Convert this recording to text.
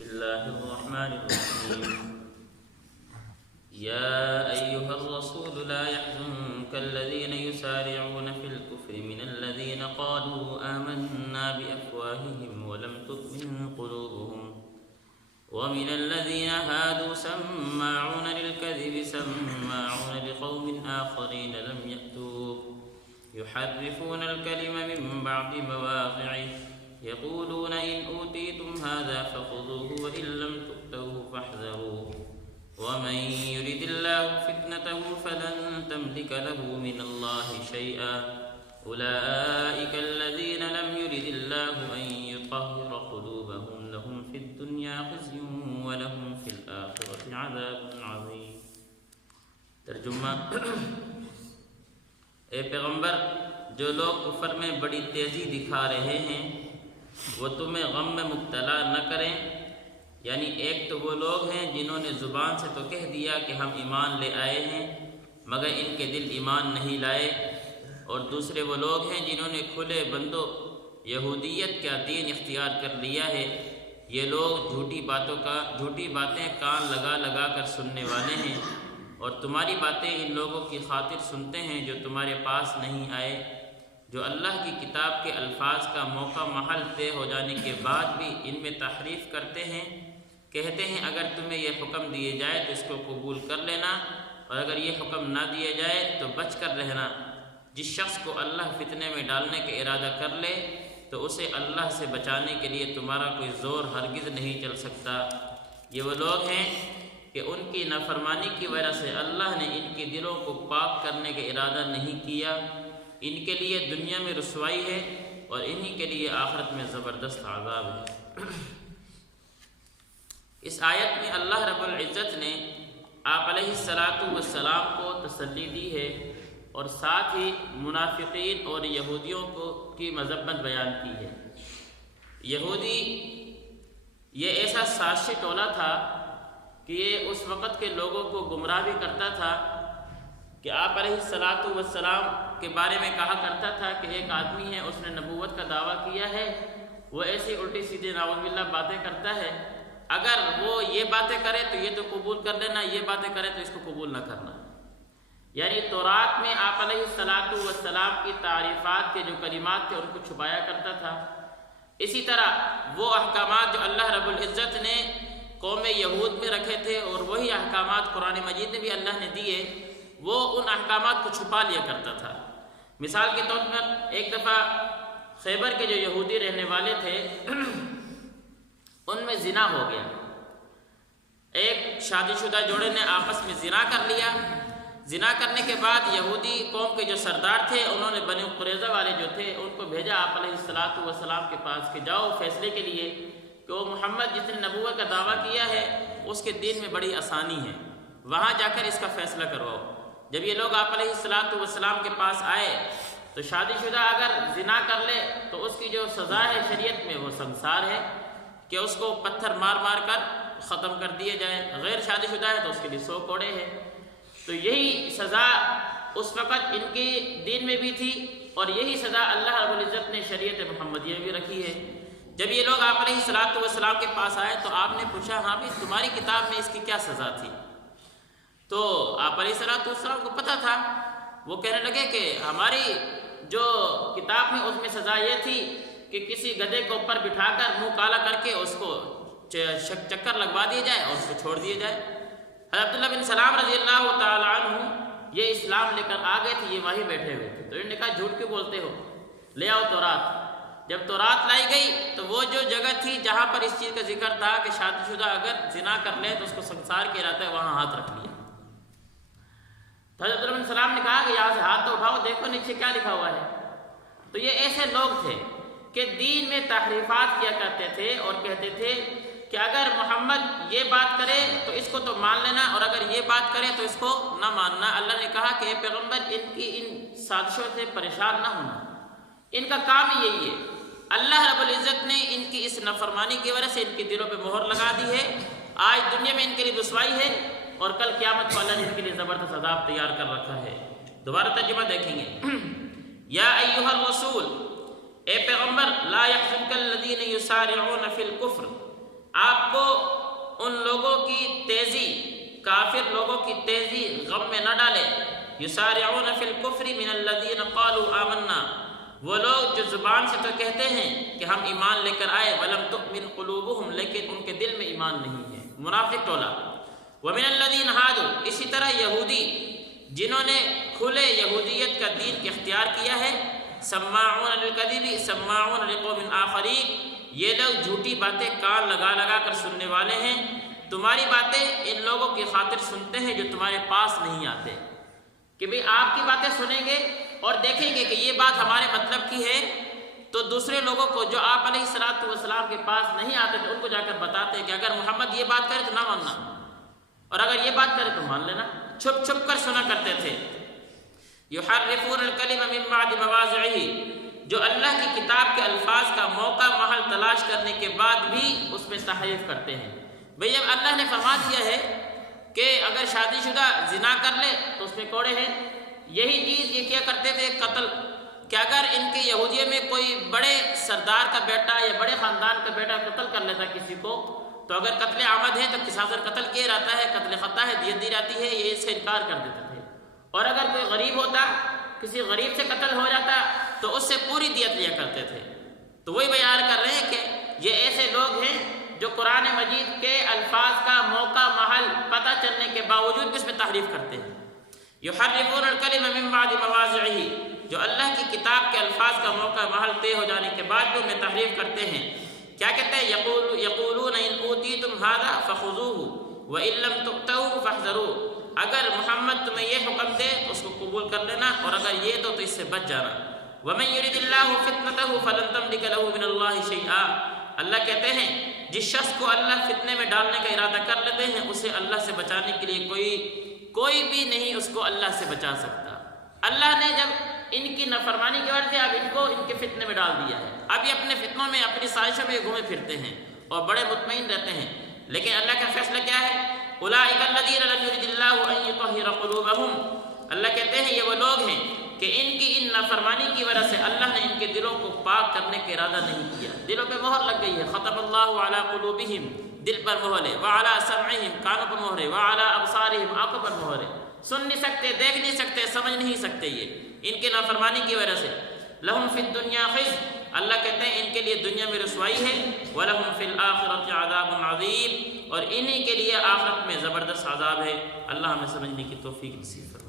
الله الرحمن الرحيم يا أيها الرسول لا يحزنك الذين يسارعون في الكفر من الذين قالوا آمنا بأفواههم ولم تؤمن قلوبهم ومن الذين هادوا سماعون للكذب سماعون لقوم آخرين لم يأتوك يحرفون الكلم من بعد مواضعه يقولون إن أوتيتم هذا فخذوه وإن لم تؤتوه فاحذروه ومن يرد الله فتنته فلن تملك له من الله شيئا أولئك الذين لم يرد الله أن يطهر قلوبهم لهم في الدنيا خزي ولهم في الآخرة عذاب عظيم. ترجمہ: اے پیغمبر، جو لوگ کفر میں بڑی تیزی دکھا رہے ہیں وہ تمہیں غم میں مبتلا نہ کریں، یعنی ایک تو وہ لوگ ہیں جنہوں نے زبان سے تو کہہ دیا کہ ہم ایمان لے آئے ہیں مگر ان کے دل ایمان نہیں لائے، اور دوسرے وہ لوگ ہیں جنہوں نے کھلے بندوں یہودیت کا دین اختیار کر لیا ہے۔ یہ لوگ جھوٹی باتیں کان لگا لگا کر سننے والے ہیں، اور تمہاری باتیں ان لوگوں کی خاطر سنتے ہیں جو تمہارے پاس نہیں آئے، جو اللہ کی کتاب کے الفاظ کا موقع محل طے ہو جانے کے بعد بھی ان میں تحریف کرتے ہیں۔ کہتے ہیں اگر تمہیں یہ حکم دیے جائے تو اس کو قبول کر لینا، اور اگر یہ حکم نہ دیا جائے تو بچ کر رہنا۔ جس شخص کو اللہ فتنے میں ڈالنے کا ارادہ کر لے تو اسے اللہ سے بچانے کے لیے تمہارا کوئی زور ہرگز نہیں چل سکتا۔ یہ وہ لوگ ہیں کہ ان کی نافرمانی کی وجہ سے اللہ نے ان کے دلوں کو پاک کرنے کا ارادہ نہیں کیا۔ ان کے لیے دنیا میں رسوائی ہے اور انہی کے لیے آخرت میں زبردست عذاب ہے۔ اس آیت میں اللہ رب العزت نے آپ علیہ السلام کو تسلی دی ہے اور ساتھ ہی منافقین اور یہودیوں کی مذمت بیان کی ہے۔ یہودی یہ ایسا سازشی ٹولہ تھا کہ یہ اس وقت کے لوگوں کو گمراہ بھی کرتا تھا کہ آپ علیہ السلام کے بارے میں کہا کرتا تھا کہ ایک آدمی ہے، اس نے نبوت کا دعویٰ کیا ہے، وہ ایسی الٹی سیدھی نعوذ باللہ باتیں کرتا ہے، اگر وہ یہ باتیں کرے تو یہ تو قبول کر لینا، یہ باتیں کرے تو اس کو قبول نہ کرنا۔ یعنی تورات میں آپ علیہ السلام کی تعریفات کے جو کلمات تھے ان کو چھپایا کرتا تھا۔ اسی طرح وہ احکامات جو اللہ رب العزت نے قوم یہود میں رکھے تھے اور وہی احکامات قرآن مجید میں بھی اللہ نے دیے، وہ ان احکامات کو چھپا لیا کرتا تھا۔ مثال کے طور پر ایک دفعہ خیبر کے جو یہودی رہنے والے تھے ان میں زنا ہو گیا۔ ایک شادی شدہ جوڑے نے آپس میں زنا کر لیا۔ زنا کرنے کے بعد یہودی قوم کے جو سردار تھے انہوں نے بنی قریظہ والے جو تھے ان کو بھیجا آپ علیہ السلام کے پاس کہ جاؤ فیصلے کے لیے کہ وہ محمد جس نے نبوت کا دعویٰ کیا ہے اس کے دین میں بڑی آسانی ہے، وہاں جا کر اس کا فیصلہ کرواؤ۔ جب یہ لوگ آپ علیہ السلام کے پاس آئے تو شادی شدہ اگر زنا کر لے تو اس کی جو سزا ہے شریعت میں وہ سنگسار ہے کہ اس کو پتھر مار مار کر ختم کر دیے جائے، غیر شادی شدہ ہے تو اس کے لیے 100 کوڑے ہیں۔ تو یہی سزا اس وقت ان کے دین میں بھی تھی اور یہی سزا اللہ رب العزت نے شریعت محمدیہ میں بھی رکھی ہے۔ جب یہ لوگ آپ علیہ السلام کے پاس آئے تو آپ نے پوچھا ہاں بھی تمہاری کتاب میں اس کی کیا سزا تھی؟ تو آپ علیہ السلام کو پتہ تھا، وہ کہنے لگے کہ ہماری جو کتاب میں اس میں سزا یہ تھی کہ کسی گدھے کو اوپر بٹھا کر منہ کالا کر کے اس کو چکر لگوا دیا جائے اور اس کو چھوڑ دیا جائے۔ حضرت عبداللہ بن سلام رضی اللہ تعالی عنہ یہ اسلام لے کر آ گئے تھے، یہ وہیں بیٹھے ہوئے تھے، تو انہوں نے کہا جھوٹ کیوں بولتے ہو، لے آؤ تورات۔ جب تورات لائی گئی تو وہ جو جگہ تھی جہاں پر اس چیز کا ذکر تھا کہ شادی شدہ اگر زنا کر لے تو اس کو سنسار کیا جاتا ہے، وہاں ہاتھ رکھ لیا۔ حضرت عبداللہ بن سلام نے کہا کہ یہاں سے ہاتھ تو اٹھاؤ، دیکھو نیچے کیا لکھا ہوا ہے۔ تو یہ ایسے لوگ تھے کہ دین میں تحریفات کیا کرتے تھے اور کہتے تھے کہ اگر محمد یہ بات کرے تو اس کو تو مان لینا اور اگر یہ بات کرے تو اس کو نہ ماننا۔ اللہ نے کہا کہ اے پیغمبر ان کی ان سازشوں سے پریشان نہ ہونا، ان کا کام ہی یہی ہے۔ اللہ رب العزت نے ان کی اس نافرمانی کی وجہ سے ان کے دلوں پہ مہر لگا دی ہے۔ آج دنیا میں ان کے لیے رسوائی ہے اور کل قیامت کو اللہ نے ان کے لیے زبردست عذاب تیار کر رکھا ہے۔ دوبارہ ترجمہ دیکھیں گے۔ یا ایھا الرسول، اے پیغمبر، لا یحزنک الذین یسارعون فی الکفر، آپ کو ان لوگوں کی تیزی، کافر لوگوں کی تیزی غم میں نہ ڈالے۔ یسارعون فی الکفر من الذین قالوا آمنا، وہ لوگ جو زبان سے تو کہتے ہیں کہ ہم ایمان لے کر آئے، ولم تؤمن قلوبہم، لیکن ان کے دل میں ایمان نہیں ہے، منافق ٹولہ۔ ومن الذین ہادوا، اسی طرح یہودی جنہوں نے کھلے یہودیت کا دین اختیار کیا ہے، سماعون للکذب سماعون لقوم آخرین، یہ لوگ جھوٹی باتیں کان لگا لگا کر سننے والے ہیں، تمہاری باتیں ان لوگوں کی خاطر سنتے ہیں جو تمہارے پاس نہیں آتے، کہ بھئی آپ کی باتیں سنیں گے اور دیکھیں گے کہ یہ بات ہمارے مطلب کی ہے، تو دوسرے لوگوں کو جو آپ علیہ السلام کے پاس نہیں آتے تھے ان کو جا کر بتاتے ہیں کہ اگر محمد یہ بات کرے تو نہ ماننا، اور اگر یہ بات کرے تو مان لینا۔ چھپ چھپ کر سنا کرتے تھے۔ یحرفون الکلم من بعد مواضعہ، جو اللہ کی کتاب کے الفاظ کا موقع محل تلاش کرنے کے بعد بھی اس میں تحریف کرتے ہیں۔ بھئی اب اللہ نے فرما دیا ہے کہ اگر شادی شدہ زنا کر لے تو اس میں کوڑے ہیں، یہی چیز یہ کیا کرتے تھے، قتل، کہ اگر ان کے یہودیہ میں کوئی بڑے سردار کا بیٹا یا بڑے خاندان کا بیٹا قتل کر لیتا کسی کو، تو اگر قتل عامد ہے تو قصاص قتل کیا رہتا ہے، قتل خطا ہے دیت دی جاتی ہے، یہ اس سے انکار کر دیتے تھے۔ اور اگر کوئی غریب ہوتا، کسی غریب سے قتل ہو جاتا تو اس سے پوری دیت لیا کرتے تھے۔ تو وہی بیان کر رہے ہیں کہ یہ ایسے لوگ ہیں جو قرآن مجید کے الفاظ کا موقع محل پتہ چلنے کے باوجود بھی اس میں تحریف کرتے ہیں۔ یحرفون الکلم من بعد مواضعہ، جو اللہ کی کتاب کے الفاظ کا موقع محل طے ہو جانے کے بعد بھی ان میں تحریف کرتے ہیں۔ کیا کہتے ہیں، یقولون ان اوتیتم ھذا فخذوہ وان لم تؤتوہ فاحذروا، اگر محمد تمہیں یہ حکم دے تو اس کو قبول کر لینا، اور اگر یہ تو اس سے بچ جانا۔ ومن یرد اللہ فتنتہ فلن تملک لہ من اللہ شیئا، اللہ کہتے ہیں جس شخص کو اللہ فتنے میں ڈالنے کا ارادہ کر لیتے ہیں اسے اللہ سے بچانے کے لیے کوئی بھی نہیں اس کو اللہ سے بچا سکتا۔ اللہ نے جب ان کی نافرمانی کی وجہ سے اب ان کو ان کے فتنے میں ڈال دیا ہے، اب یہ اپنے فتنوں میں اپنی سازشوں میں گھومے پھرتے ہیں اور بڑے مطمئن رہتے ہیں، لیکن اللہ کا فیصلہ کیا ہے، اولئک الذین لم یرد اللہ ان یطہر قلوبہم، اللہ کہتے ہیں یہ وہ لوگ ہیں کہ ان کی ان نافرمانی کی وجہ سے اللہ نے ان کے دلوں کو پاک کرنے کا ارادہ نہیں کیا، دلوں پہ مہر لگ گئی ہے، ختم اللہ علی قلوبہم، دل پر مہر ہے، وعلی سمعہم، کانوں پر مہر ہے، وعلی ابصارہم، آنکھوں پر مہر ہے، سن نہیں سکتے، دیکھ نہیں سکتے، سمجھ نہیں سکتے، یہ ان کے نافرمانی کی وجہ سے۔ لہم فی الدنیا خزی، اللہ کہتے ہیں ان کے لیے دنیا میں رسوائی ہے، وَلَهُمْ فِي الْآخِرَةِ عَذَابٌ عَظِيمٌ، اور انہی کے لیے آخرت میں زبردست عذاب ہے۔ اللہ ہمیں سمجھنے کی توفیق نصیب فرمائے۔